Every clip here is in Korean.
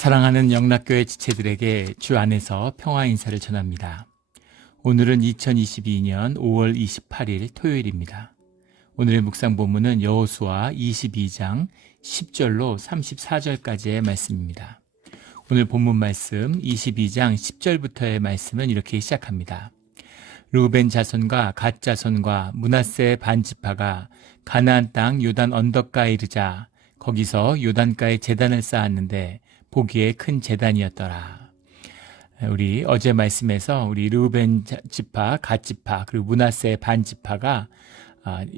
사랑하는 영락교회 지체들에게 주 안에서 평화 인사를 전합니다. 오늘은 2022년 5월 28일 토요일입니다. 오늘의 묵상 본문은 여호수아 22장 10절로 34절까지의 말씀입니다. 오늘 본문 말씀 22장 10절부터의 말씀은 이렇게 시작합니다. 르우벤 자손과 갓 자손과 므낫세 반 지파가 가나안 땅 요단 언덕가에 이르자 거기서 요단가에 제단을 쌓았는데 보기에 큰 제단이었더라. 우리 어제 말씀에서 우리 르우벤 지파, 갓 지파, 그리고 므낫세 반 지파가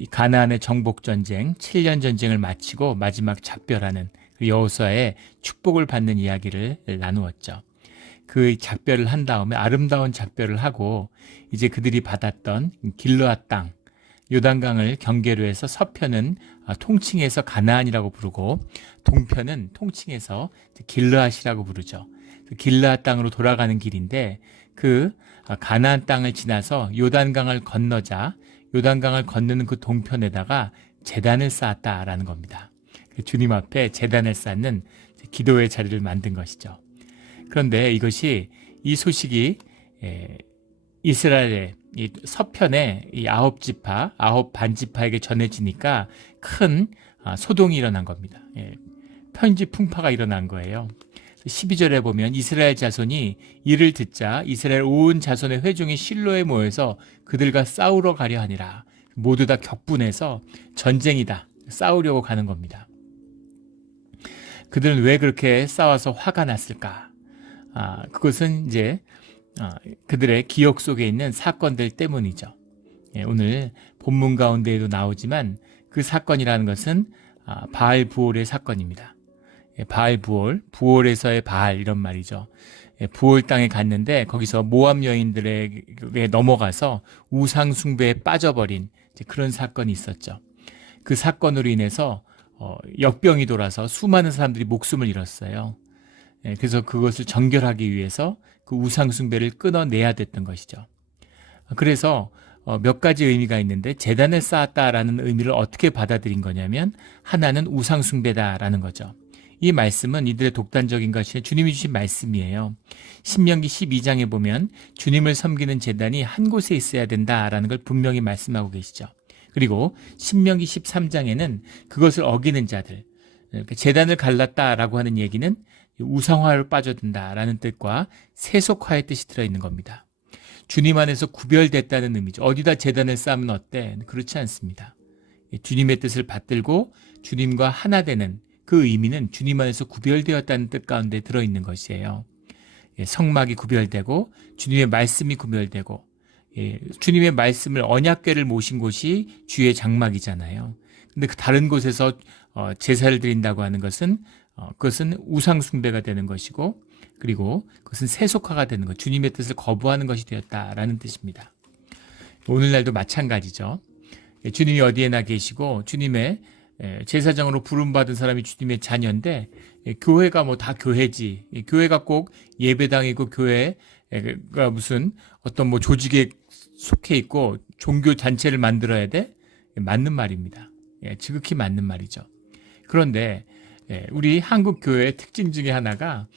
가나안의 정복 전쟁, 7년 전쟁을 마치고 마지막 작별하는 여호수아의 축복을 받는 이야기를 나누었죠. 그 작별을 한 다음에 아름다운 작별을 하고 이제 그들이 받았던 길르앗 땅, 요단강을 경계로 해서 서편은 통칭해서 가나안이라고 부르고 동편은 통칭해서 길르앗이라고 부르죠. 길르앗 땅으로 돌아가는 길인데 그 가나안 땅을 지나서 요단강을 건너자 요단강을 건너는 그 동편에다가 제단을 쌓았다라는 겁니다. 주님 앞에 제단을 쌓는 기도의 자리를 만든 것이죠. 그런데 이것이 이 소식이 이스라엘의 이 서편의 이 아홉 지파, 아홉 반지파에게 전해지니까 큰 소동이 일어난 겁니다. 편지 풍파가 일어난 거예요. 12절에 보면 이스라엘 자손이 이를 듣자 이스라엘 온 자손의 회중이 실로에 모여서 그들과 싸우러 가려 하니라. 모두 다 격분해서 전쟁이다. 싸우려고 가는 겁니다. 그들은 왜 그렇게 싸워서 화가 났을까? 그것은 이제 그들의 기억 속에 있는 사건들 때문이죠. 오늘 본문 가운데에도 나오지만 그 사건이라는 것은 바알 부올의 사건입니다. 바알 부올, 부올에서의 바알 이런 말이죠. 부올 땅에 갔는데 거기서 모압 여인들에게 넘어가서 우상 숭배에 빠져버린 그런 사건이 있었죠. 그 사건으로 인해서 역병이 돌아서 수많은 사람들이 목숨을 잃었어요. 그래서 그것을 정결하기 위해서 그 우상 숭배를 끊어내야 됐던 것이죠. 그래서 몇 가지 의미가 있는데 제단을 쌓았다라는 의미를 어떻게 받아들인 거냐면 하나는 우상 숭배다라는 거죠. 이 말씀은 이들의 독단적인 것이 주님이 주신 말씀이에요. 신명기 12장에 보면 주님을 섬기는 제단이 한 곳에 있어야 된다라는 걸 분명히 말씀하고 계시죠. 그리고 신명기 13장에는 그것을 어기는 자들, 제단을 갈랐다라고 하는 얘기는 우상화로 빠져든다라는 뜻과 세속화의 뜻이 들어있는 겁니다. 주님 안에서 구별됐다는 의미죠. 어디다 제단을 쌓으면 어때? 그렇지 않습니다. 주님의 뜻을 받들고 주님과 하나 되는 그 의미는 주님 안에서 구별되었다는 뜻 가운데 들어있는 것이에요. 성막이 구별되고 주님의 말씀이 구별되고 주님의 말씀을 언약궤를 모신 곳이 주의 장막이잖아요. 근데 그 다른 곳에서 제사를 드린다고 하는 것은 그것은 우상 숭배가 되는 것이고 그리고 그것은 세속화가 되는 것, 주님의 뜻을 거부하는 것이 되었다라는 뜻입니다. 오늘날도 마찬가지죠. 주님이 어디에나 계시고 주님의 제사장으로 부름받은 사람이 주님의 자녀인데 교회가 뭐 다 교회지. 교회가 꼭 예배당이고 교회가 무슨 어떤 뭐 조직에 속해 있고 종교 단체를 만들어야 돼? 맞는 말입니다. 지극히 맞는 말이죠. 그런데 우리 한국 교회의 특징 중에 하나가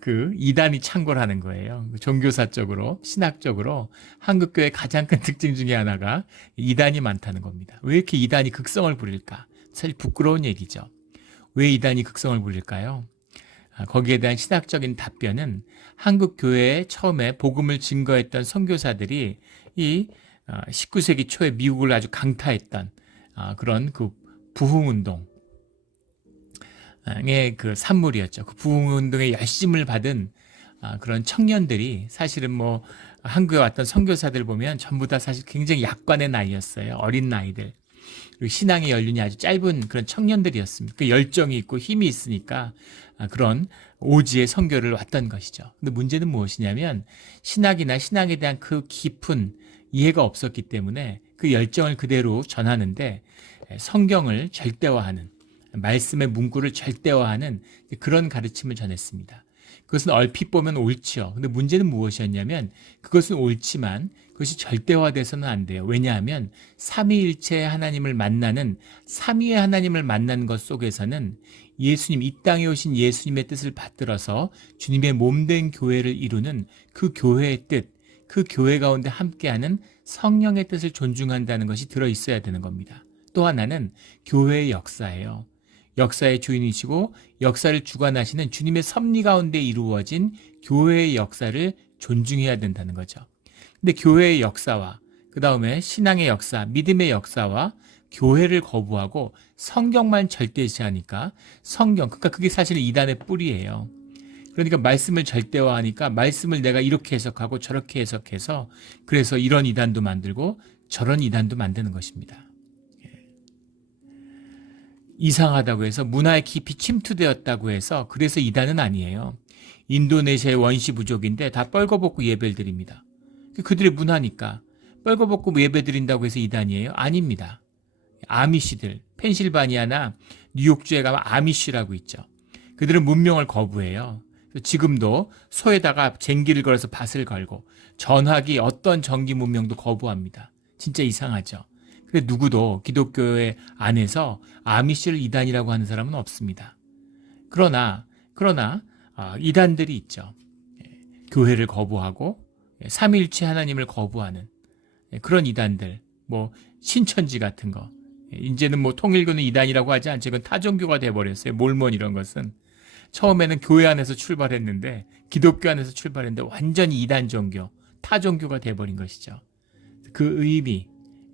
그 이단이 창궐하는 거예요. 종교사적으로, 신학적으로 한국 교회의 가장 큰 특징 중에 하나가 이단이 많다는 겁니다. 왜 이렇게 이단이 극성을 부릴까? 사실 부끄러운 얘기죠. 왜 이단이 극성을 부릴까요? 거기에 대한 신학적인 답변은 한국 교회에 처음에 복음을 증거했던 선교사들이 이 19세기 초에 미국을 아주 강타했던 그런 그 부흥운동 그 산물이었죠. 그 부흥운동의 열심을 받은 그런 청년들이 사실은 뭐 한국에 왔던 선교사들 보면 전부 다 사실 굉장히 약관의 나이였어요. 어린 나이들. 그리고 신앙의 연륜이 아주 짧은 그런 청년들이었습니다. 그 열정이 있고 힘이 있으니까 그런 오지의 선교를 왔던 것이죠. 근데 문제는 무엇이냐면 신학이나 신앙에 대한 그 깊은 이해가 없었기 때문에 그 열정을 그대로 전하는데 성경을 절대화하는 말씀의 문구를 절대화하는 그런 가르침을 전했습니다. 그것은 얼핏 보면 옳지요. 근데 문제는 무엇이었냐면 그것은 옳지만 그것이 절대화돼서는 안 돼요. 왜냐하면 삼위일체 하나님을 만나는 삼위의 하나님을 만나는 것 속에서는 예수님, 이 땅에 오신 예수님의 뜻을 받들어서 주님의 몸된 교회를 이루는 그 교회의 뜻, 그 교회 가운데 함께하는 성령의 뜻을 존중한다는 것이 들어있어야 되는 겁니다. 또 하나는 교회의 역사예요. 역사의 주인이시고 역사를 주관하시는 주님의 섭리 가운데 이루어진 교회의 역사를 존중해야 된다는 거죠. 근데 교회의 역사와 그 다음에 신앙의 역사, 믿음의 역사와 교회를 거부하고 성경만 절대시하니까 그러니까 그게 사실 이단의 뿌리예요. 그러니까 말씀을 절대화하니까 말씀을 내가 이렇게 해석하고 저렇게 해석해서 그래서 이런 이단도 만들고 저런 이단도 만드는 것입니다. 이상하다고 해서 문화에 깊이 침투되었다고 해서 그래서 이단은 아니에요. 인도네시아의 원시 부족인데 다 뻘거벗고 예배를 드립니다. 그들의 문화니까 뻘거벗고 예배 드린다고 해서 이단이에요? 아닙니다. 아미시들, 펜실바니아나 뉴욕주에 가면 아미시라고 있죠. 그들은 문명을 거부해요. 지금도 소에다가 쟁기를 걸어서 밭을 걸고 전화기 어떤 전기 문명도 거부합니다. 진짜 이상하죠. 근데 누구도 기독교회 안에서 아미시를 이단이라고 하는 사람은 없습니다. 그러나 이단들이 있죠. 교회를 거부하고 삼위일체 하나님을 거부하는 그런 이단들, 뭐 신천지 같은 거, 이제는 뭐 통일교는 이단이라고 하지 않죠. 이건 타종교가 돼버렸어요. 몰몬 이런 것은 처음에는 교회 안에서 출발했는데 기독교 안에서 출발했는데 완전히 이단 종교, 타종교가 돼버린 것이죠. 그 의미,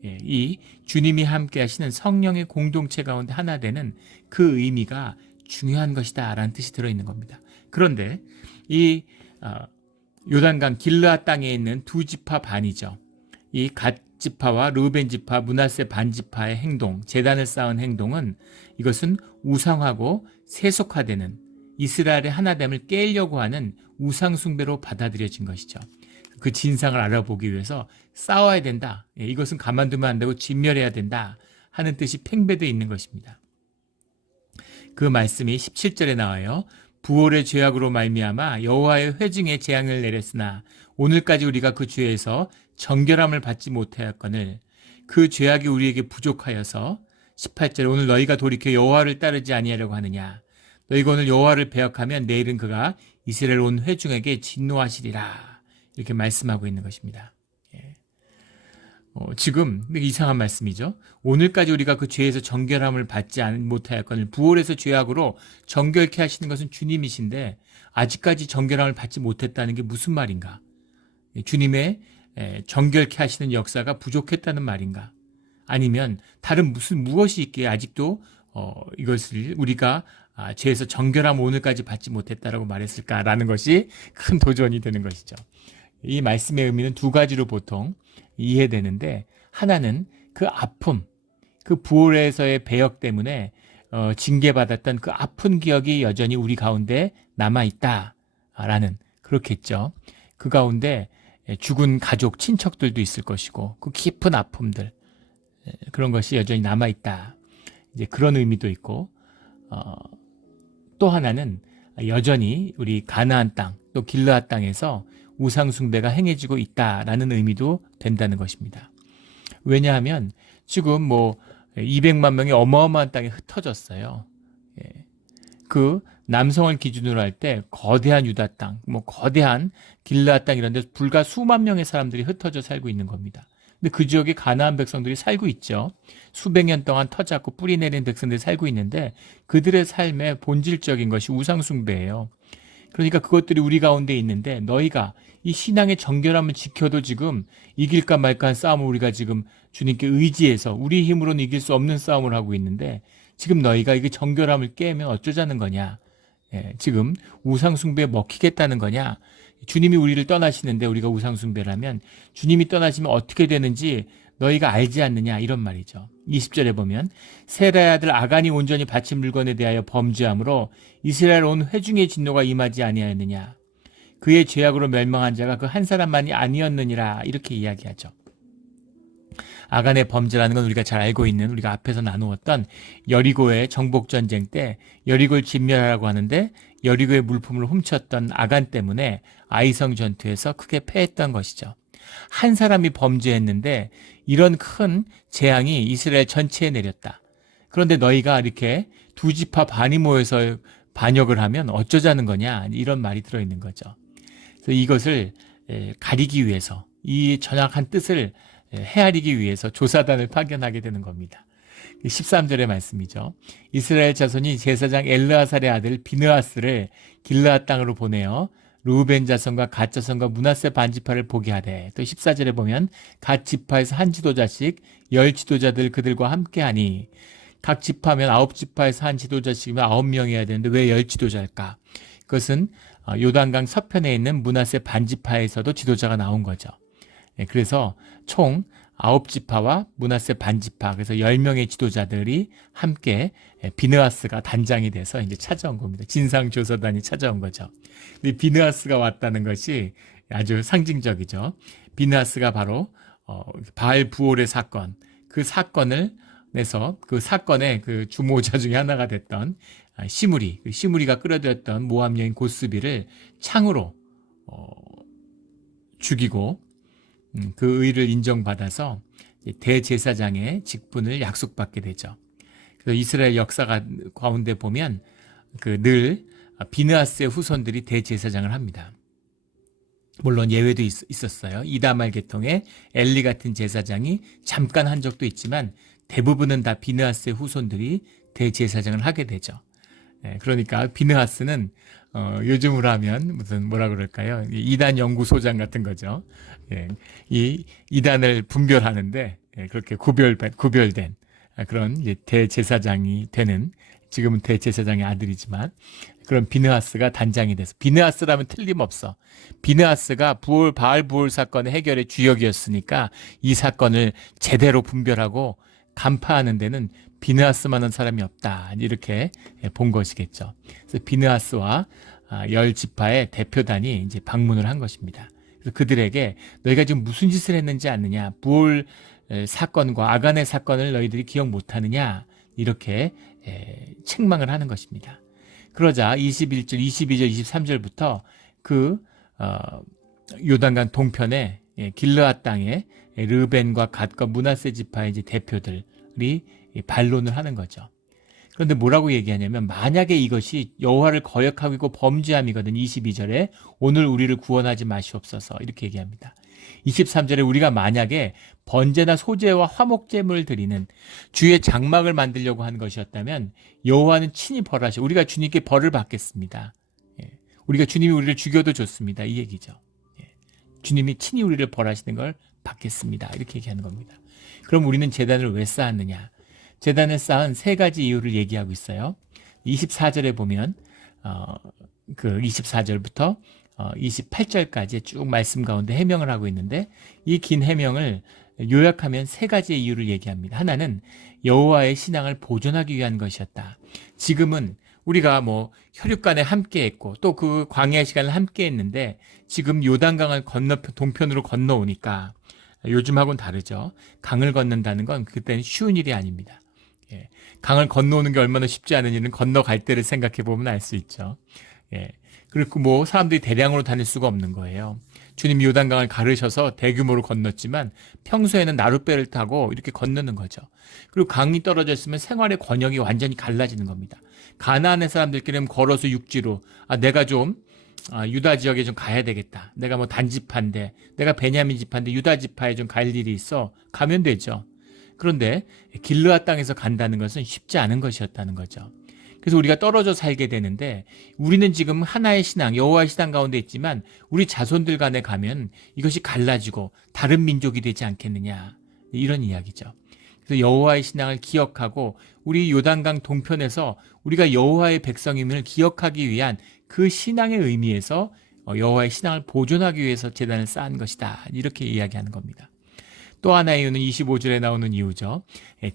이 주님이 함께 하시는 성령의 공동체 가운데 하나 되는 그 의미가 중요한 것이다 라는 뜻이 들어있는 겁니다. 그런데 이 요단강 길르앗 땅에 있는 두 지파 반이죠. 이 갓 지파와 르우벤 지파, 므낫세 반 지파의 행동, 제단을 쌓은 행동은 이것은 우상하고 세속화되는 이스라엘의 하나됨을 깨려고 하는 우상 숭배로 받아들여진 것이죠. 그 진상을 알아보기 위해서 싸워야 된다. 이것은 가만두면 안 되고 진멸해야 된다 하는 뜻이 팽배되어 있는 것입니다. 그 말씀이 17절에 나와요. 부올의 죄악으로 말미암아 여호와의 회중에 재앙을 내렸으나 오늘까지 우리가 그 죄에서 정결함을 받지 못하였거늘 그 죄악이 우리에게 부족하여서 18절 오늘 너희가 돌이켜 여호와를 따르지 아니하려고 하느냐 너희가 오늘 여호와를 배역하면 내일은 그가 이스라엘 온 회중에게 진노하시리라 이렇게 말씀하고 있는 것입니다. 지금 이상한 말씀이죠. 오늘까지 우리가 그 죄에서 정결함을 받지 못하였거늘 부올에서 죄악으로 정결케 하시는 것은 주님이신데 아직까지 정결함을 받지 못했다는 게 무슨 말인가? 주님의 정결케 하시는 역사가 부족했다는 말인가? 아니면 다른 무엇이 있기에 아직도 이것을 우리가 죄에서 정결함 오늘까지 받지 못했다라고 말했을까라는 것이 큰 도전이 되는 것이죠. 이 말씀의 의미는 두 가지로 보통 이해되는데 하나는 그 아픔, 그 부올에서의 배역 때문에 징계받았던 그 아픈 기억이 여전히 우리 가운데 남아있다라는 그렇겠죠. 그 가운데 죽은 가족, 친척들도 있을 것이고 그 깊은 아픔들 그런 것이 여전히 남아있다. 이제 그런 의미도 있고 또 하나는 여전히 우리 가나안 땅, 또 길르앗 땅에서 우상 숭배가 행해지고 있다라는 의미도 된다는 것입니다. 왜냐하면 지금 200만 명이 어마어마한 땅에 흩어졌어요. 그 남성을 기준으로 할 때 거대한 유다 땅, 거대한 길르앗 땅 이런 데서 불과 수만 명의 사람들이 흩어져 살고 있는 겁니다. 근데 그 지역에 가나안 백성들이 살고 있죠. 수백 년 동안 터잡고 뿌리 내린 백성들이 살고 있는데 그들의 삶의 본질적인 것이 우상 숭배예요. 그러니까 그것들이 우리 가운데 있는데 너희가 이 신앙의 정결함을 지켜도 지금 이길까 말까 한 싸움을 우리가 지금 주님께 의지해서 우리 힘으로는 이길 수 없는 싸움을 하고 있는데 지금 너희가 이게 정결함을 깨면 어쩌자는 거냐. 지금 우상숭배에 먹히겠다는 거냐. 주님이 우리를 떠나시는데 우리가 우상숭배라면 주님이 떠나시면 어떻게 되는지 너희가 알지 않느냐 이런 말이죠. 20절에 보면 세라의 아들 아간이 온전히 바친 물건에 대하여 범죄함으로 이스라엘 온 회중의 진노가 임하지 아니하였느냐. 그의 죄악으로 멸망한 자가 그 한 사람만이 아니었느니라 이렇게 이야기하죠. 아간의 범죄라는 건 우리가 잘 알고 있는, 우리가 앞에서 나누었던 여리고의 정복전쟁 때 여리고를 진멸하라고 하는데 여리고의 물품을 훔쳤던 아간 때문에 아이성 전투에서 크게 패했던 것이죠. 한 사람이 범죄했는데 이런 큰 재앙이 이스라엘 전체에 내렸다. 그런데 너희가 이렇게 두 지파 반이 모여서 반역을 하면 어쩌자는 거냐, 이런 말이 들어있는 거죠. 그래서 이것을 가리기 위해서, 이 전악한 뜻을 헤아리기 위해서 조사단을 파견하게 되는 겁니다. 13절의 말씀이죠. 이스라엘 자손이 제사장 엘르아살의 아들 비느하스를 길르앗 땅으로 보내어 루벤 자손과 갓 자손과 므낫세 반지파를 보게 하되, 또 14절에 보면 갓 지파에서 한 지도자씩 10지도자들 그들과 함께하니, 각 지파면 9지파에서 한 지도자씩이면 9명이어야 되는데 왜 10지도자일까? 그것은 요단강 서편에 있는 므낫세 반지파에서도 지도자가 나온 거죠. 그래서 총 9지파와 므낫세 반지파, 그래서 10명의 지도자들이 함께 비느하스가 단장이 돼서 이제 찾아온 겁니다. 진상조사단이 찾아온 거죠. 근데 비느하스가 왔다는 것이 아주 상징적이죠. 비느하스가 바로 바알 부올의 사건, 그 사건을 내서 그 사건의 그 주모자 중에 하나가 됐던 시므리가 끌어들였던 모압 여인 고스비를 창으로 죽이고 그 의를 인정받아서 대제사장의 직분을 약속받게 되죠. 그래서 이스라엘 역사 가운데 보면 늘 비느하스의 후손들이 대제사장을 합니다. 물론 예외도 있었어요. 이다말 계통의 엘리 같은 제사장이 잠깐 한 적도 있지만 대부분은 다 비느하스의 후손들이 대제사장을 하게 되죠. 그러니까 비느하스는 요즘으로 하면 무슨 뭐라 그럴까요? 이단 연구소장 같은 거죠. 이 이단을 분별하는데 그렇게 구별된 그런 이제 대제사장이 되는, 지금은 대제사장의 아들이지만 그런 비느하스가 단장이 돼서, 비느하스라면 틀림없어. 비느하스가 바알 부올 사건의 해결의 주역이었으니까 이 사건을 제대로 분별하고 간파하는 데는 비느하스만한 사람이 없다, 이렇게 본 것이겠죠. 그래서 비느하스와 10지파의 대표단이 이제 방문을 한 것입니다. 그래서 그들에게 너희가 지금 무슨 짓을 했는지 아느냐, 부올 사건과 아간의 사건을 너희들이 기억 못하느냐, 이렇게 책망을 하는 것입니다. 그러자 21절, 22절, 23절부터 요단강 동편에 길르앗 땅에 르벤과 갓과 므낫세 지파의 이제 대표들이 반론을 하는 거죠. 그런데 뭐라고 얘기하냐면, 만약에 이것이 여호와를 거역하고 있고 범죄함이거든. 22절에 오늘 우리를 구원하지 마시옵소서, 이렇게 얘기합니다. 23절에 우리가 만약에 번제나 소제와 화목제물을 드리는 주의 장막을 만들려고 한 것이었다면 여호와는 친히 벌하시고 우리가 주님께 벌을 받겠습니다. 우리가 주님이 우리를 죽여도 좋습니다, 이 얘기죠. 주님이 친히 우리를 벌하시는 걸 받겠습니다, 이렇게 얘기하는 겁니다. 그럼 우리는 제단을 왜 쌓았느냐? 제단을 쌓은 세 가지 이유를 얘기하고 있어요. 24절에 보면 그 24절부터 28절까지 쭉 말씀 가운데 해명을 하고 있는데, 이 긴 해명을 요약하면 세 가지의 이유를 얘기합니다. 하나는 여호와의 신앙을 보존하기 위한 것이었다. 지금은 우리가 혈육간에 함께 했고 또 그 광야 시간을 함께 했는데, 지금 요단강을 동편으로 건너오니까 요즘하고는 다르죠. 강을 건넌다는 건 그때는 쉬운 일이 아닙니다. 강을 건너오는 게 얼마나 쉽지 않은 일은 건너갈 때를 생각해 보면 알 수 있죠. 그리고 사람들이 대량으로 다닐 수가 없는 거예요. 주님이 요단강을 가르셔서 대규모로 건넜지만 평소에는 나룻배를 타고 이렇게 건너는 거죠. 그리고 강이 떨어져 있으면 생활의 권역이 완전히 갈라지는 겁니다. 가나안의 사람들끼리는 걸어서 육지로 내가 좀 유다 지역에 좀 가야 되겠다. 내가 단지파인데, 내가 베냐민 지파인데 유다 지파에 좀 갈 일이 있어. 가면 되죠. 그런데 길르앗 땅에서 간다는 것은 쉽지 않은 것이었다는 거죠. 그래서 우리가 떨어져 살게 되는데, 우리는 지금 하나의 신앙, 여호와의 신앙 가운데 있지만 우리 자손들 간에 가면 이것이 갈라지고 다른 민족이 되지 않겠느냐, 이런 이야기죠. 그래서 여호와의 신앙을 기억하고 우리 요단강 동편에서 우리가 여호와의 백성임을 기억하기 위한 그 신앙의 의미에서 여호와의 신앙을 보존하기 위해서 제단을 쌓은 것이다, 이렇게 이야기하는 겁니다. 또 하나의 이유는 25절에 나오는 이유죠.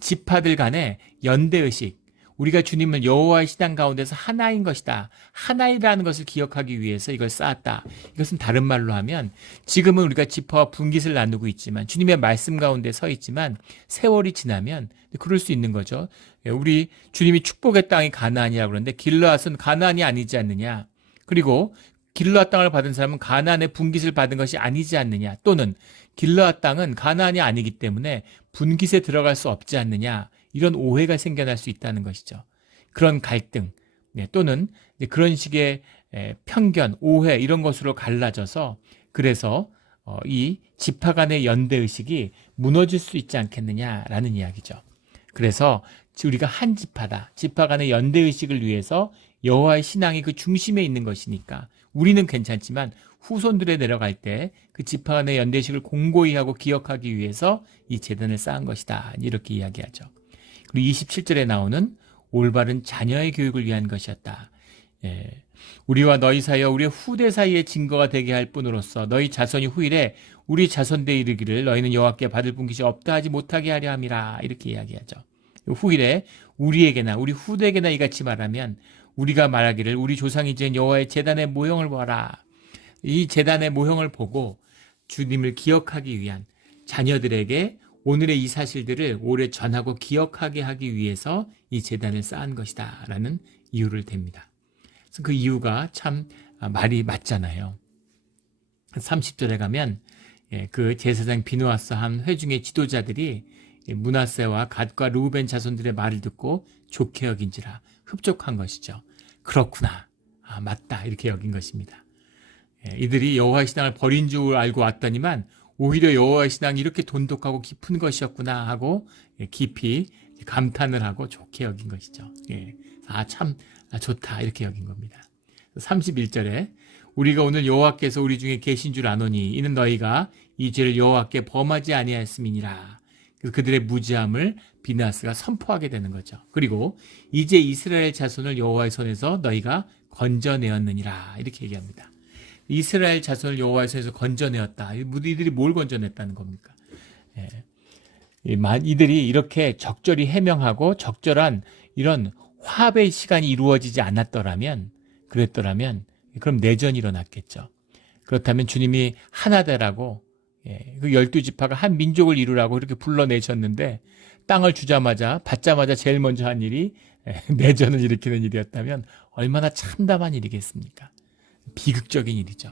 지파들 간의 연대의식, 우리가 주님을 여호와의 신앙 가운데서 하나인 것이다. 하나이라는 것을 기억하기 위해서 이걸 쌓았다. 이것은 다른 말로 하면 지금은 우리가 지파와 분깃을 나누고 있지만 주님의 말씀 가운데 서 있지만 세월이 지나면 그럴 수 있는 거죠. 우리 주님이 축복의 땅이 가나안이라고 그러는데 길르앗은 가나안이 아니지 않느냐. 그리고 길르앗 땅을 받은 사람은 가나안의 분깃을 받은 것이 아니지 않느냐. 또는 길르앗 땅은 가나안이 아니기 때문에 분깃에 들어갈 수 없지 않느냐. 이런 오해가 생겨날 수 있다는 것이죠. 그런 갈등 또는 그런 식의 편견, 오해 이런 것으로 갈라져서 그래서 이 지파 간의 연대의식이 무너질 수 있지 않겠느냐라는 이야기죠. 그래서 우리가 한 지파다. 지파 간의 연대의식을 위해서 여호와의 신앙이 그 중심에 있는 것이니까 우리는 괜찮지만 후손들에 내려갈 때 그 지파 간의 연대의식을 공고히 하고 기억하기 위해서 이 제단을 쌓은 것이다. 이렇게 이야기하죠. 그리고 27절에 나오는 올바른 자녀의 교육을 위한 것이었다. 우리와 너희 사이와 우리의 후대 사이의 증거가 되게 할 뿐으로써 너희 자손이 후일에 우리 자손대에 이르기를 너희는 여호와께 받을 분깃이 없다 하지 못하게 하려 함이라. 이렇게 이야기하죠. 후일에 우리에게나 우리 후대에게나 이같이 말하면 우리가 말하기를 우리 조상이 지은 여호와의 제단의 모형을 보아라. 이 제단의 모형을 보고 주님을 기억하기 위한 자녀들에게 오늘의 이 사실들을 오래 전하고 기억하게 하기 위해서 이 제단을 쌓은 것이다 라는 이유를 댑니다. 그래서 그 이유가 참 말이 맞잖아요. 30절에 가면 그 제사장 비누아스 한 회중의 지도자들이 므낫세와 갓과 르우벤 자손들의 말을 듣고 좋게 여긴지라 흡족한 것이죠. 그렇구나. 맞다. 이렇게 여긴 것입니다. 이들이 여호와의 신앙을 버린 줄 알고 왔더니만 오히려 여호와의 신앙이 이렇게 돈독하고 깊은 것이었구나 하고 깊이 감탄을 하고 좋게 여긴 것이죠. 참 좋다 이렇게 여긴 겁니다. 31절에 우리가 오늘 여호와께서 우리 중에 계신 줄 아노니 이는 너희가 이 죄를 여호와께 범하지 아니하였음이니라. 그래서 그들의 무지함을 비나스가 선포하게 되는 거죠. 그리고 이제 이스라엘 자손을 여호와의 손에서 너희가 건져내었느니라 이렇게 얘기합니다. 이스라엘 자손을 여호와의 손에서 건져내었다. 이들이 뭘 건져냈다는 겁니까? 이들이 이렇게 적절히 해명하고 적절한 이런 화합의 시간이 이루어지지 않았더라면 그랬더라면 그럼 내전이 일어났겠죠. 그렇다면 주님이 하나 되라고 그 12지파가 한 민족을 이루라고 이렇게 불러내셨는데 땅을 받자마자 제일 먼저 한 일이 내전을 일으키는 일이었다면 얼마나 참담한 일이겠습니까? 비극적인 일이죠.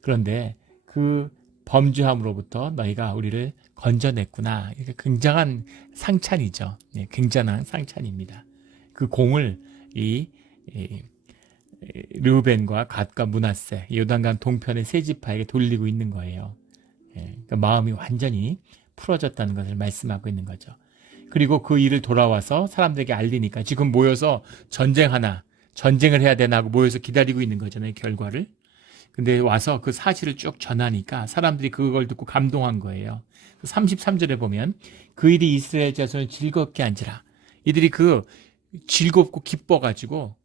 그런데 그 범죄함으로부터 너희가 우리를 건져냈구나. 이게 굉장한 상찬이죠. 굉장한 상찬입니다. 그 공을 이 르우벤과 갓과 므낫세, 요단강 동편의 세 지파에게 돌리고 있는 거예요. 그러니까 마음이 완전히 풀어졌다는 것을 말씀하고 있는 거죠. 그리고 그 일을 돌아와서 사람들에게 알리니까 지금 모여서 전쟁을 해야 되나 하고 모여서 기다리고 있는 거잖아요, 결과를. 근데 와서 그 사실을 쭉 전하니까 사람들이 그걸 듣고 감동한 거예요. 33절에 보면 그 일이 이스라엘 자손을 즐겁게 한지라. 이들이 그 즐겁고 기뻐가지고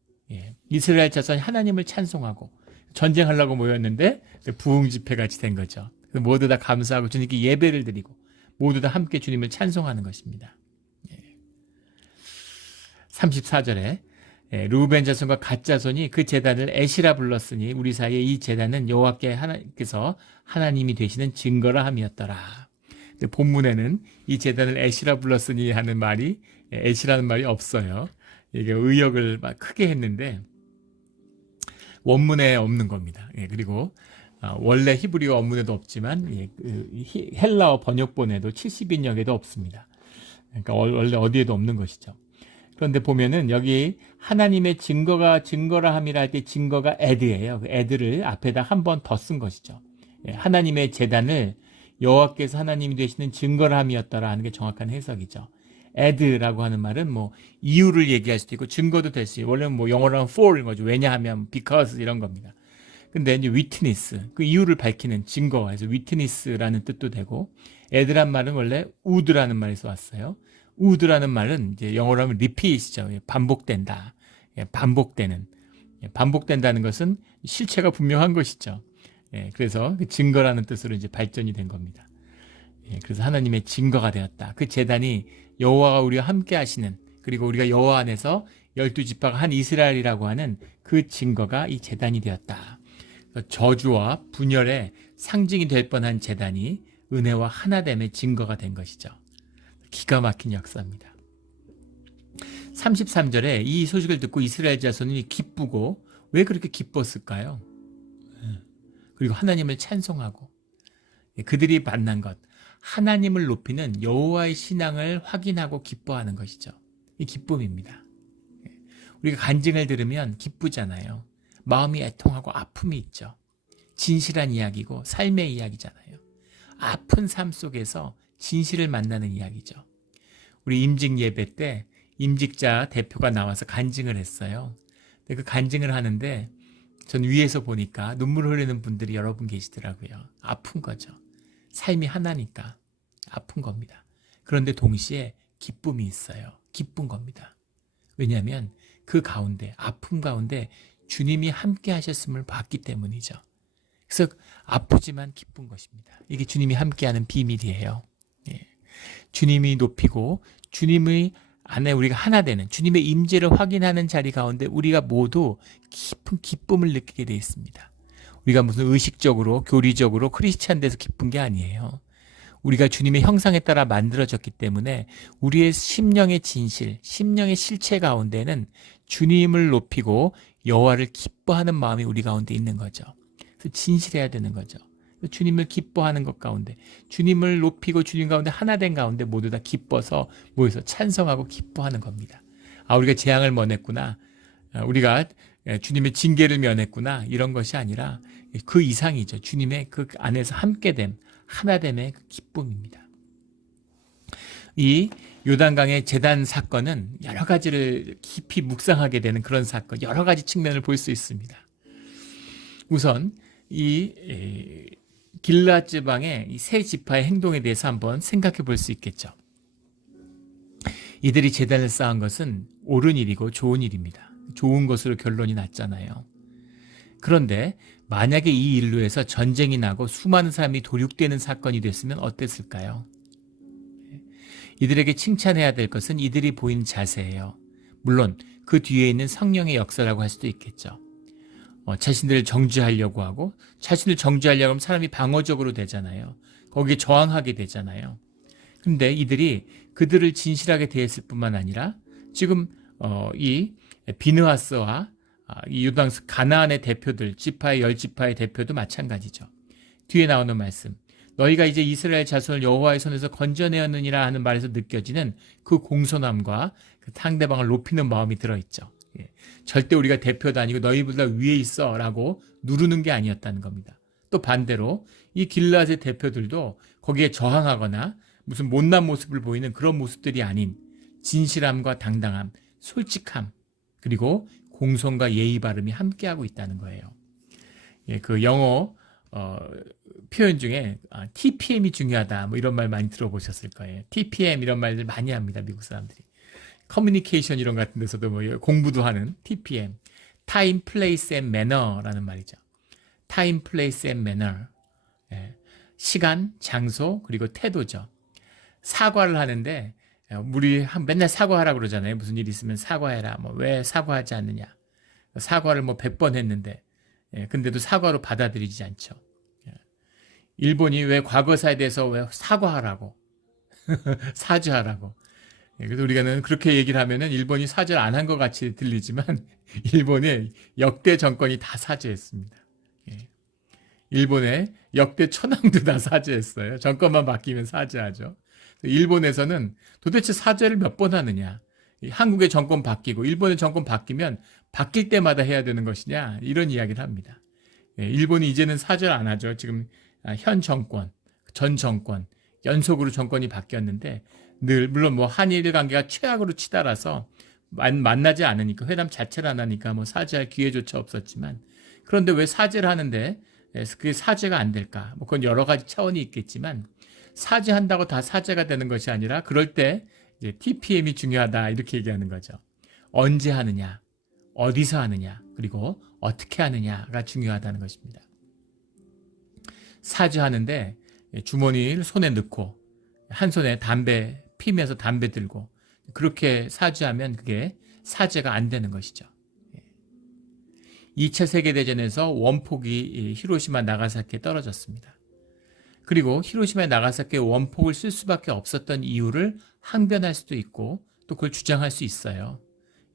이스라엘 자손이 하나님을 찬송하고 전쟁하려고 모였는데 부흥 집회 같이 된 거죠. 모두 다 감사하고 주님께 예배를 드리고 모두 다 함께 주님을 찬송하는 것입니다. 34절에 르우벤 자손과 갓 자손이 그 제단을 에시라 불렀으니 우리 사이에 이 제단은 여호와께서 하나님이 되시는 증거라 함이었더라. 본문에는 이 제단을 에시라 불렀으니 하는 말이 에시라는 말이 없어요. 이게 의역을 막 크게 했는데 원문에 없는 겁니다. 그리고 원래 히브리어 원문에도 없지만 헬라어 번역본에도 70인역에도 없습니다. 그러니까 원래 어디에도 없는 것이죠. 그런데 보면은 여기 하나님의 증거라 함이라 할 때 증거가 에드예요. 그 에드를 앞에다 한 번 더 쓴 것이죠. 하나님의 제단을 여호와께서 하나님이 되시는 증거라 함이었더라 하는 게 정확한 해석이죠. 에드라고 하는 말은 뭐 이유를 얘기할 수도 있고 증거도 될 수 있고 원래는 뭐 영어로 하면 for인 거죠. 왜냐하면 because 이런 겁니다. 근데 이제 witness 그 이유를 밝히는 증거에서 witness라는 뜻도 되고 에드란 말은 원래 would라는 말에서 왔어요. would라는 말은 이제 영어로 하면 repeat이죠. 반복된다. 반복된다는 것은 실체가 분명한 것이죠. 그래서 그 증거라는 뜻으로 이제 발전이 된 겁니다. 그래서 하나님의 증거가 되었다. 그 제단이 여호와가 우리와 함께 하시는 그리고 우리가 여호와 안에서 12지파가 한 이스라엘이라고 하는 그 증거가 이 제단이 되었다. 저주와 분열의 상징이 될 뻔한 제단이 은혜와 하나됨의 증거가 된 것이죠. 기가 막힌 역사입니다. 33절에 이 소식을 듣고 이스라엘 자손이 기쁘고, 왜 그렇게 기뻤을까요? 그리고 하나님을 찬송하고, 그들이 만난 것, 하나님을 높이는 여호와의 신앙을 확인하고 기뻐하는 것이죠. 이 기쁨입니다. 우리가 간증을 들으면 기쁘잖아요. 마음이 애통하고 아픔이 있죠. 진실한 이야기고 삶의 이야기잖아요. 아픈 삶 속에서 진실을 만나는 이야기죠. 우리 임직 예배 때 임직자 대표가 나와서 간증을 했어요. 그 간증을 하는데 전 위에서 보니까 눈물 흘리는 분들이 여러 분 계시더라고요. 아픈 거죠. 삶이 하나니까 아픈 겁니다. 그런데 동시에 기쁨이 있어요. 기쁜 겁니다. 왜냐하면 그 가운데, 아픔 가운데 주님이 함께 하셨음을 봤기 때문이죠. 그래서 아프지만 기쁜 것입니다. 이게 주님이 함께하는 비밀이에요. 예. 주님이 높이고 주님의 안에 우리가 하나 되는 주님의 임재를 확인하는 자리 가운데 우리가 모두 깊은 기쁨을 느끼게 되어 있습니다. 우리가 무슨 의식적으로 교리적으로 크리스찬 돼서 기쁜 게 아니에요. 우리가 주님의 형상에 따라 만들어졌기 때문에 우리의 심령의 진실, 심령의 실체 가운데는 주님을 높이고 여호와를 기뻐하는 마음이 우리 가운데 있는 거죠. 그래서 진실해야 되는 거죠. 주님을 기뻐하는 것 가운데, 주님을 높이고 주님 가운데 하나 된 가운데 모두 다 기뻐서 모여서 찬성하고 기뻐하는 겁니다. 아, 우리가 재앙을 면했구나. 우리가 주님의 징계를 면했구나. 이런 것이 아니라 그 이상이죠. 주님의 그 안에서 함께됨, 하나됨의 그 기쁨입니다. 이 요단강의 제단 사건은 여러 가지를 깊이 묵상하게 되는 그런 사건, 여러 가지 측면을 볼 수 있습니다. 우선 이 길르앗 지방의 이 세 지파의 행동에 대해서 한번 생각해 볼 수 있겠죠. 이들이 제단을 쌓은 것은 옳은 일이고 좋은 일입니다. 좋은 것으로 결론이 났잖아요. 그런데 만약에 이 일로 해서 전쟁이 나고 수많은 사람이 도륙되는 사건이 됐으면 어땠을까요? 이들에게 칭찬해야 될 것은 이들이 보인 자세예요. 물론 그 뒤에 있는 성령의 역사라고 할 수도 있겠죠. 자신들을 정죄하려고 하고, 자신을 정죄하려고 하면 사람이 방어적으로 되잖아요. 거기에 저항하게 되잖아요. 근데 이들이 그들을 진실하게 대했을 뿐만 아니라 지금 이 비느하스와 이 유당 가나안의 대표들, 지파의 10지파의 대표도 마찬가지죠. 뒤에 나오는 말씀, 너희가 이제 이스라엘 자손을 여호와의 손에서 건져내었느니라 하는 말에서 느껴지는 그 공손함과 그 상대방을 높이는 마음이 들어있죠. 예. 절대 우리가 대표도 아니고 너희보다 위에 있어 라고 누르는 게 아니었다는 겁니다. 또 반대로 이 길르앗의 대표들도 거기에 저항하거나 무슨 못난 모습을 보이는 그런 모습들이 아닌 진실함과 당당함, 솔직함, 그리고 공손과 예의 바름이 함께하고 있다는 거예요. 예, 그 영어 표현 중에 TPM이 중요하다 뭐 이런 말 많이 들어보셨을 거예요. TPM 이런 말들 많이 합니다. 미국 사람들이. 커뮤니케이션 이런 같은 데서도 뭐 공부도 하는 TPM. Time, Place and Manner라는 말이죠. Time, Place and Manner. 예, 시간, 장소, 그리고 태도죠. 사과를 하는데 우리 맨날 사과하라고 그러잖아요. 무슨 일 있으면 사과해라. 뭐 왜 사과하지 않느냐. 사과를 뭐 100번 했는데 근데도 사과로 받아들이지 않죠. 일본이 왜 과거사에 대해서 왜 사과하라고 사죄하라고. 그래서 우리가는 그렇게 얘기를 하면은 일본이 사죄를 안 한 것 같이 들리지만 일본의 역대 정권이 다 사죄했습니다. 일본의 역대 천황도 다 사죄했어요. 정권만 바뀌면 사죄하죠. 일본에서는 도대체 사죄를 몇 번 하느냐. 한국의 정권 바뀌고 일본의 정권 바뀌면 바뀔 때마다 해야 되는 것이냐. 이런 이야기를 합니다. 일본이 이제는 사죄를 안 하죠. 지금 현 정권, 전 정권, 연속으로 정권이 바뀌었는데 늘 물론 뭐 한일 관계가 최악으로 치달아서 만나지 않으니까 회담 자체를 안 하니까 뭐 사죄할 기회조차 없었지만 그런데 왜 사죄를 하는데 그게 사죄가 안 될까? 뭐 그건 여러 가지 차원이 있겠지만 사죄한다고 다 사죄가 되는 것이 아니라 그럴 때 이제 TPM이 중요하다 이렇게 얘기하는 거죠. 언제 하느냐, 어디서 하느냐, 그리고 어떻게 하느냐가 중요하다는 것입니다. 사죄하는데 주머니를 손에 넣고 한 손에 담배 피면서 담배 들고 그렇게 사죄하면 그게 사죄가 안 되는 것이죠. 2차 세계대전에서 원폭이 히로시마 나가사키에 떨어졌습니다. 그리고 히로시마 나가사키에 원폭을 쓸 수밖에 없었던 이유를 항변할 수도 있고 또 그걸 주장할 수 있어요.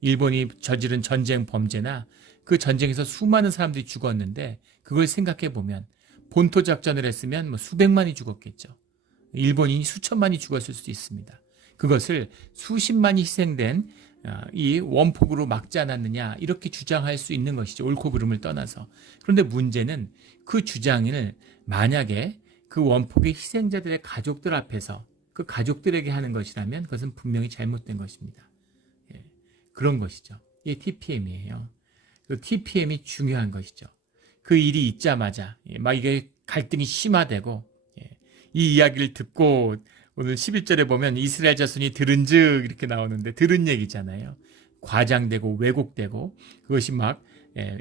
일본이 저지른 전쟁 범죄나 그 전쟁에서 수많은 사람들이 죽었는데 그걸 생각해 보면 본토 작전을 했으면 뭐 수백만이 죽었겠죠. 일본인이 수천만이 죽었을 수도 있습니다. 그것을 수십만이 희생된 이 원폭으로 막지 않았느냐 이렇게 주장할 수 있는 것이죠. 옳고 그름을 떠나서. 그런데 문제는 그 주장을 만약에 그 원폭의 희생자들의 가족들 앞에서 그 가족들에게 하는 것이라면 그것은 분명히 잘못된 것입니다. 그런 것이죠. 이게 TPM이에요. 그 TPM이 중요한 것이죠. 그 일이 있자마자 막 이게 갈등이 심화되고 이 이야기를 듣고 오늘 11절에 보면 이스라엘 자손이 들은즉 이렇게 나오는데 들은 얘기잖아요. 과장되고 왜곡되고 그것이 막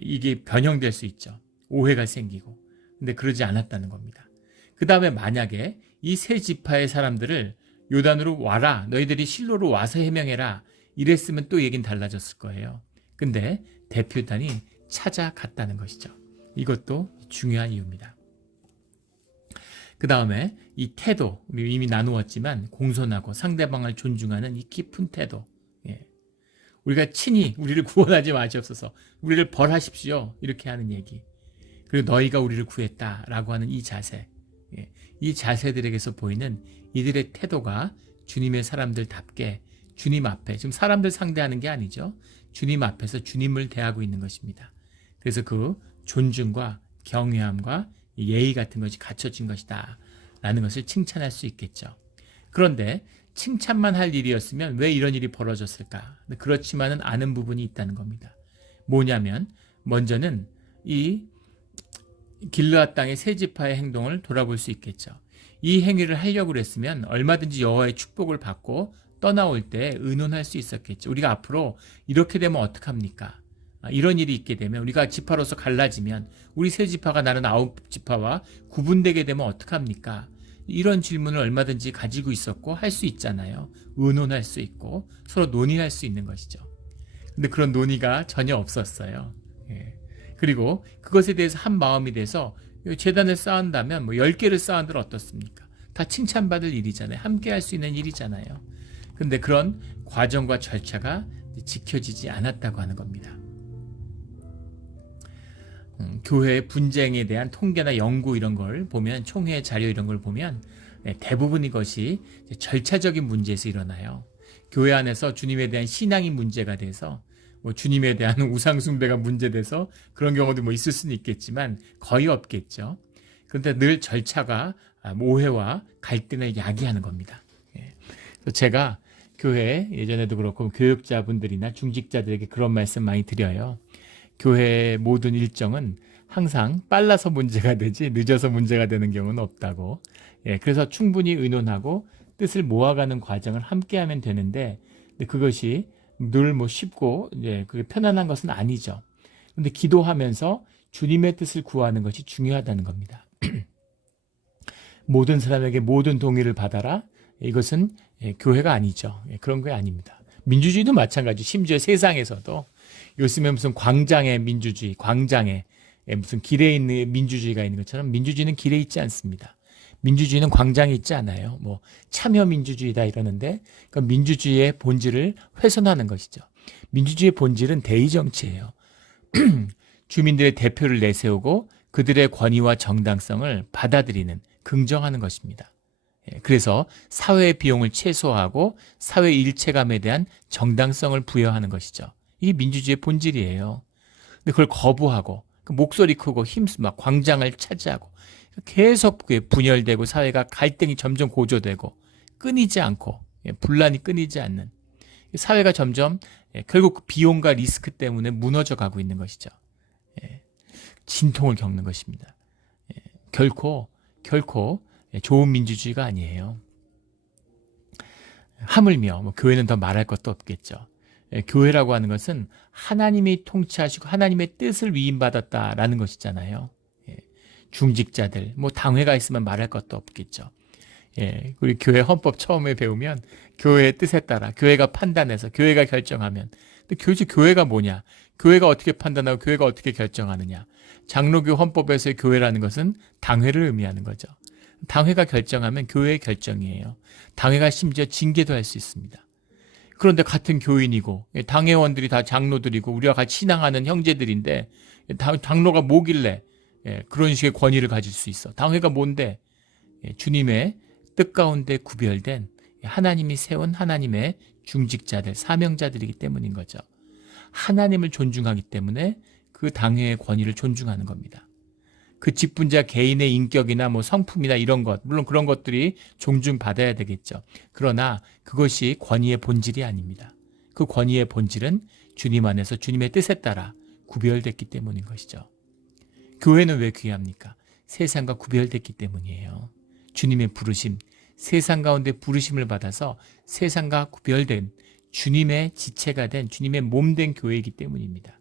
이게 변형될 수 있죠. 오해가 생기고. 근데 그러지 않았다는 겁니다. 그 다음에 만약에 이 세 지파의 사람들을 요단으로 와라. 너희들이 실로로 와서 해명해라. 이랬으면 또 얘기는 달라졌을 거예요. 근데 대표단이 찾아갔다는 것이죠. 이것도 중요한 이유입니다. 그 다음에 이 태도, 우리 이미 나누었지만 공손하고 상대방을 존중하는 이 깊은 태도. 우리가 친히 우리를 구원하지 마시옵소서. 우리를 벌하십시오. 이렇게 하는 얘기. 그리고 너희가 우리를 구했다라고 하는 이 자세. 이 자세들에게서 보이는 이들의 태도가 주님의 사람들답게 주님 앞에, 지금 사람들 상대하는 게 아니죠. 주님 앞에서 주님을 대하고 있는 것입니다. 그래서 그 존중과 경외함과 예의 같은 것이 갖춰진 것이다 라는 것을 칭찬할 수 있겠죠. 그런데 칭찬만 할 일이었으면 왜 이런 일이 벌어졌을까? 그렇지만은 않은 부분이 있다는 겁니다. 뭐냐면 먼저는 이 길르앗 땅의 세 지파의 행동을 돌아볼 수 있겠죠. 이 행위를 하려고 했으면 얼마든지 여호와의 축복을 받고 떠나올 때 의논할 수 있었겠죠. 우리가 앞으로 이렇게 되면 어떡합니까? 이런 일이 있게 되면 우리가 지파로서 갈라지면 우리 세 지파가 나는 9지파와 구분되게 되면 어떡합니까? 이런 질문을 얼마든지 가지고 있었고 할 수 있잖아요. 의논할 수 있고 서로 논의할 수 있는 것이죠. 근데 그런 논의가 전혀 없었어요. 그리고 그것에 대해서 한 마음이 돼서 제단을 쌓은다면 뭐 10개를 쌓은들 어떻습니까? 다 칭찬받을 일이잖아요. 함께 할 수 있는 일이잖아요. 근데 그런 과정과 절차가 지켜지지 않았다고 하는 겁니다. 교회의 분쟁에 대한 통계나 연구 이런 걸 보면 총회 자료 이런 걸 보면 대부분 이것이 절차적인 문제에서 일어나요. 교회 안에서 주님에 대한 신앙이 문제가 돼서 뭐 주님에 대한 우상 숭배가 문제돼서 그런 경우도 뭐 있을 수는 있겠지만 거의 없겠죠. 그런데 늘 절차가 오해와 갈등을 야기하는 겁니다. 제가 교회 예전에도 그렇고 교육자분들이나 중직자들에게 그런 말씀 많이 드려요. 교회의 모든 일정은 항상 빨라서 문제가 되지 늦어서 문제가 되는 경우는 없다고. 그래서 충분히 의논하고 뜻을 모아가는 과정을 함께하면 되는데 그것이 늘 뭐 쉽고 그게 편안한 것은 아니죠. 그런데 기도하면서 주님의 뜻을 구하는 것이 중요하다는 겁니다. 모든 사람에게 모든 동의를 받아라. 이것은 교회가 아니죠. 그런 게 아닙니다. 민주주의도 마찬가지. 심지어 세상에서도 요즘에 무슨 광장의 민주주의, 광장에 무슨 길에 있는 민주주의가 있는 것처럼 민주주의는 길에 있지 않습니다. 민주주의는 광장에 있지 않아요. 뭐 참여 민주주의다 이러는데 그 민주주의의 본질을 훼손하는 것이죠. 민주주의의 본질은 대의 정치예요. 주민들의 대표를 내세우고 그들의 권위와 정당성을 받아들이는, 긍정하는 것입니다. 그래서 사회의 비용을 최소화하고 사회 일체감에 대한 정당성을 부여하는 것이죠. 이게 민주주의의 본질이에요. 근데 그걸 거부하고 목소리 크고 힘쓰 막 광장을 차지하고 계속 분열되고 사회가 갈등이 점점 고조되고 끊이지 않고 분란이 끊이지 않는 사회가 점점 결국 비용과 리스크 때문에 무너져 가고 있는 것이죠. 진통을 겪는 것입니다. 결코 좋은 민주주의가 아니에요. 하물며 뭐 교회는 더 말할 것도 없겠죠. 교회라고 하는 것은 하나님이 통치하시고 하나님의 뜻을 위임받았다라는 것이잖아요. 중직자들, 뭐 당회가 있으면 말할 것도 없겠죠. 예, 우리 교회 헌법 처음에 배우면 교회의 뜻에 따라 교회가 판단해서 교회가 결정하면, 근데 교회가 뭐냐? 교회가 어떻게 판단하고 교회가 어떻게 결정하느냐? 장로교 헌법에서의 교회라는 것은 당회를 의미하는 거죠. 당회가 결정하면 교회의 결정이에요. 당회가 심지어 징계도 할 수 있습니다. 그런데 같은 교인이고 당회원들이 다 장로들이고 우리와 같이 신앙하는 형제들인데 장로가 뭐길래 그런 식의 권위를 가질 수 있어? 당회가 뭔데? 주님의 뜻 가운데 구별된 하나님이 세운 하나님의 중직자들, 사명자들이기 때문인 거죠. 하나님을 존중하기 때문에 그 당회의 권위를 존중하는 겁니다. 그 직분자 개인의 인격이나 뭐 성품이나 이런 것, 물론 그런 것들이 존중받아야 되겠죠. 그러나 그것이 권위의 본질이 아닙니다. 그 권위의 본질은 주님 안에서 주님의 뜻에 따라 구별됐기 때문인 것이죠. 교회는 왜 귀합니까? 세상과 구별됐기 때문이에요. 주님의 부르심, 세상 가운데 부르심을 받아서 세상과 구별된 주님의 지체가 된 주님의 몸된 교회이기 때문입니다.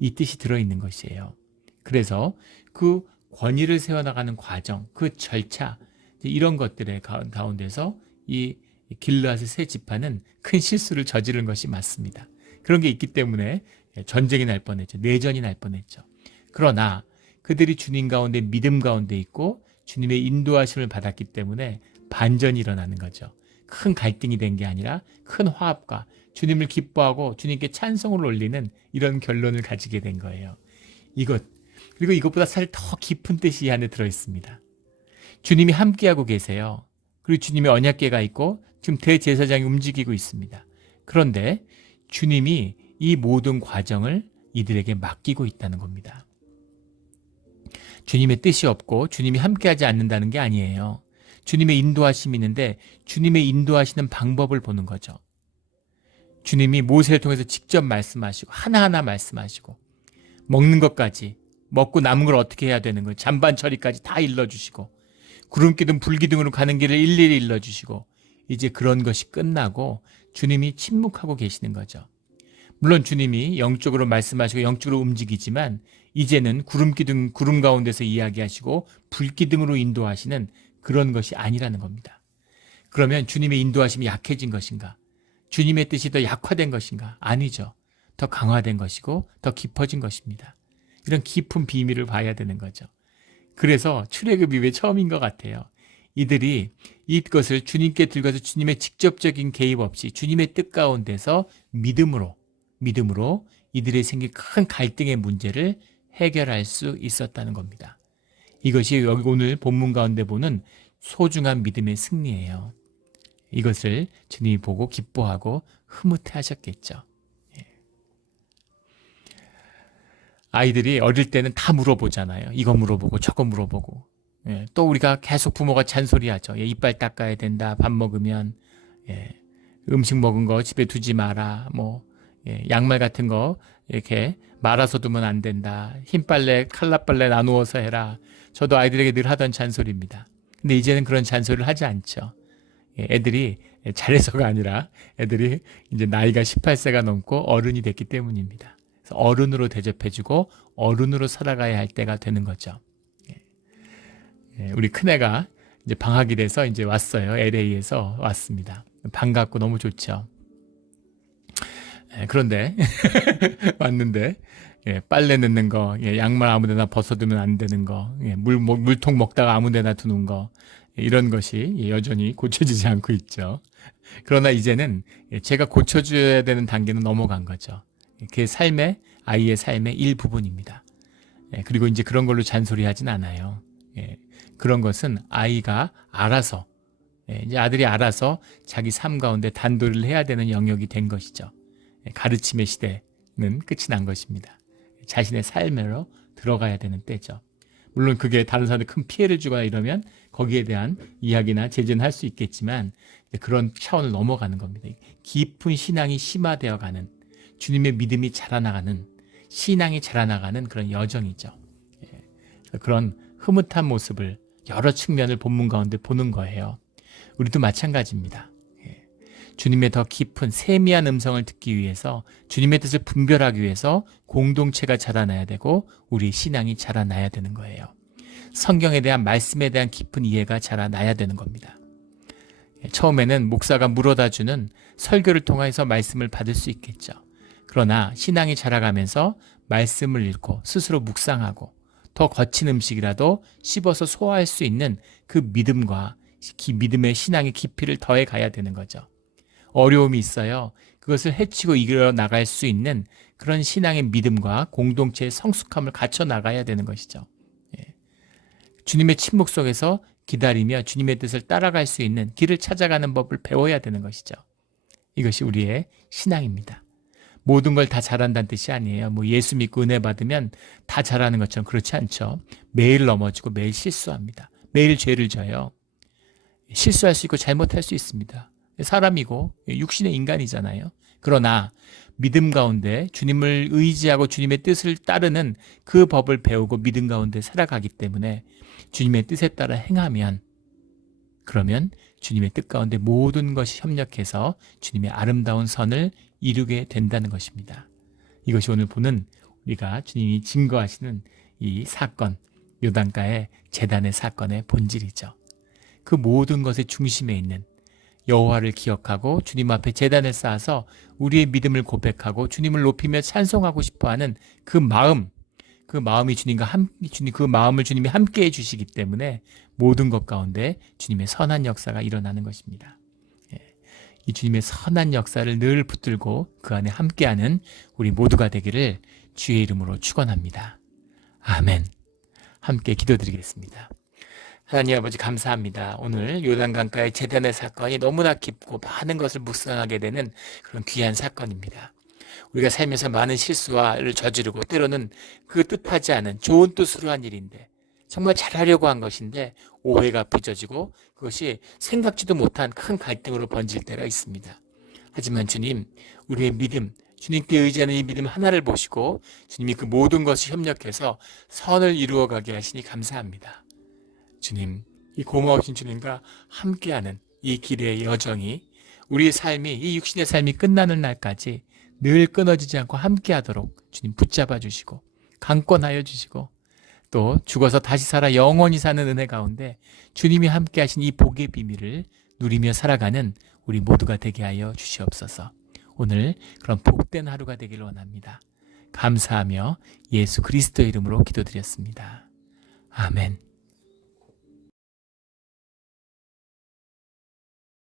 이 뜻이 들어있는 것이에요. 그래서 그 권위를 세워나가는 과정, 그 절차, 이런 것들의 가운데서 이 길르앗의 세 지파는 큰 실수를 저지른 것이 맞습니다. 그런 게 있기 때문에 전쟁이 날 뻔했죠. 내전이 날 뻔했죠. 그러나 그들이 주님 가운데 믿음 가운데 있고 주님의 인도하심을 받았기 때문에 반전이 일어나는 거죠. 큰 갈등이 된 게 아니라 큰 화합과 주님을 기뻐하고 주님께 찬송을 올리는 이런 결론을 가지게 된 거예요. 그리고 이것보다 사실 더 깊은 뜻이 이 안에 들어있습니다. 주님이 함께하고 계세요. 그리고 주님의 언약궤가 있고 지금 대제사장이 움직이고 있습니다. 그런데 주님이 이 모든 과정을 이들에게 맡기고 있다는 겁니다. 주님의 뜻이 없고 주님이 함께하지 않는다는 게 아니에요. 주님의 인도하심이 있는데 주님의 인도하시는 방법을 보는 거죠. 주님이 모세를 통해서 직접 말씀하시고 하나하나 말씀하시고 먹는 것까지, 먹고 남은 걸 어떻게 해야 되는 거, 잔반 처리까지 다 일러주시고 구름기둥 불기둥으로 가는 길을 일일이 일러주시고 이제 그런 것이 끝나고 주님이 침묵하고 계시는 거죠. 물론 주님이 영적으로 말씀하시고 영적으로 움직이지만 이제는 구름 가운데서 이야기하시고 불기둥으로 인도하시는 그런 것이 아니라는 겁니다. 그러면 주님의 인도하심이 약해진 것인가? 주님의 뜻이 더 약화된 것인가? 아니죠. 더 강화된 것이고 더 깊어진 것입니다. 이런 깊은 비밀을 봐야 되는 거죠. 그래서 출애굽이 왜 처음인 것 같아요. 이들이 이것을 주님께 들고서 주님의 직접적인 개입 없이 주님의 뜻 가운데서 믿음으로 이들의 생긴 큰 갈등의 문제를 해결할 수 있었다는 겁니다. 이것이 여기 오늘 본문 가운데 보는 소중한 믿음의 승리예요. 이것을 주님이 보고 기뻐하고 흐뭇해 하셨겠죠. 아이들이 어릴 때는 다 물어보잖아요. 이거 물어보고 저거 물어보고. 또 우리가 계속 부모가 잔소리하죠. 이빨 닦아야 된다. 밥 먹으면. 음식 먹은 거 집에 두지 마라. 양말 같은 거 이렇게 말아서 두면 안 된다. 흰빨래, 칼라빨래 나누어서 해라. 저도 아이들에게 늘 하던 잔소리입니다. 근데 이제는 그런 잔소리를 하지 않죠. 애들이 잘해서가 아니라 애들이 이제 나이가 18세가 넘고 어른이 됐기 때문입니다. 그래서 어른으로 대접해주고 어른으로 살아가야 할 때가 되는 거죠. 우리 큰애가 이제 방학이 돼서 이제 왔어요. LA에서 왔습니다. 반갑고 너무 좋죠. 그런데 왔는데 빨래 넣는 거, 양말 아무데나 벗어두면 안 되는 거, 물통 먹다가 아무데나 두는 거, 이런 것이 여전히 고쳐지지 않고 있죠. 그러나 이제는 제가 고쳐줘야 되는 단계는 넘어간 거죠. 그 아이의 삶의 일부분입니다. 그리고 이제 그런 걸로 잔소리하진 않아요. 그런 것은 아이가 알아서, 이제 아들이 알아서 자기 삶 가운데 단도리를 해야 되는 영역이 된 것이죠. 가르침의 시대는 끝이 난 것입니다. 자신의 삶으로 들어가야 되는 때죠. 물론 그게 다른 사람한테 큰 피해를 주거나 이러면 거기에 대한 이야기나 제재는 할 수 있겠지만 그런 차원을 넘어가는 겁니다. 깊은 신앙이 심화되어가는, 주님의 믿음이 자라나가는, 신앙이 자라나가는 그런 여정이죠. 그런 흐뭇한 모습을 여러 측면을 본문 가운데 보는 거예요. 우리도 마찬가지입니다. 주님의 더 깊은 세미한 음성을 듣기 위해서, 주님의 뜻을 분별하기 위해서 공동체가 자라나야 되고 우리 신앙이 자라나야 되는 거예요. 성경에 대한 말씀에 대한 깊은 이해가 자라나야 되는 겁니다. 처음에는 목사가 물어다주는 설교를 통해서 말씀을 받을 수 있겠죠. 그러나 신앙이 자라가면서 말씀을 읽고 스스로 묵상하고 더 거친 음식이라도 씹어서 소화할 수 있는 그 믿음과 믿음의 신앙의 깊이를 더해 가야 되는 거죠. 어려움이 있어요. 그것을 헤치고 이겨 나갈 수 있는 그런 신앙의 믿음과 공동체의 성숙함을 갖춰 나가야 되는 것이죠. 주님의 침묵 속에서 기다리며 주님의 뜻을 따라갈 수 있는 길을 찾아가는 법을 배워야 되는 것이죠. 이것이 우리의 신앙입니다. 모든 걸 다 잘한다는 뜻이 아니에요. 예수 믿고 은혜 받으면 다 잘하는 것처럼 그렇지 않죠. 매일 넘어지고 매일 실수합니다. 매일 죄를 져요. 실수할 수 있고 잘못할 수 있습니다. 사람이고 육신의 인간이잖아요. 그러나 믿음 가운데 주님을 의지하고 주님의 뜻을 따르는 그 법을 배우고 믿음 가운데 살아가기 때문에 주님의 뜻에 따라 행하면, 그러면 주님의 뜻 가운데 모든 것이 협력해서 주님의 아름다운 선을 이루게 된다는 것입니다. 이것이 오늘 보는 우리가 주님이 증거하시는 이 사건, 요단가의 제단의 사건의 본질이죠. 그 모든 것의 중심에 있는 여호와를 기억하고 주님 앞에 제단을 쌓아서 우리의 믿음을 고백하고 주님을 높이며 찬송하고 싶어하는 그 마음이 그 마음을 주님이 함께 해주시기 때문에 모든 것 가운데 주님의 선한 역사가 일어나는 것입니다. 이 주님의 선한 역사를 늘 붙들고 그 안에 함께하는 우리 모두가 되기를 주의 이름으로 축원합니다. 아멘. 함께 기도드리겠습니다. 하나님 아버지 감사합니다. 오늘 요단강가의 제단의 사건이 너무나 깊고 많은 것을 묵상하게 되는 그런 귀한 사건입니다. 우리가 살면서 많은 실수를 저지르고 때로는 그 뜻하지 않은 좋은 뜻으로 한 일인데 정말 잘하려고 한 것인데 오해가 빚어지고 그것이 생각지도 못한 큰 갈등으로 번질 때가 있습니다. 하지만 주님, 우리의 믿음, 주님께 의지하는 이 믿음 하나를 보시고 주님이 그 모든 것이 협력해서 선을 이루어가게 하시니 감사합니다. 주님, 이 고마우신 주님과 함께하는 이 길의 여정이 우리의 삶이, 이 육신의 삶이 끝나는 날까지 늘 끊어지지 않고 함께하도록 주님 붙잡아 주시고 강권하여 주시고 또 죽어서 다시 살아 영원히 사는 은혜 가운데 주님이 함께하신 이 복의 비밀을 누리며 살아가는 우리 모두가 되게 하여 주시옵소서. 오늘 그런 복된 하루가 되기를 원합니다. 감사하며 예수 그리스도의 이름으로 기도드렸습니다. 아멘.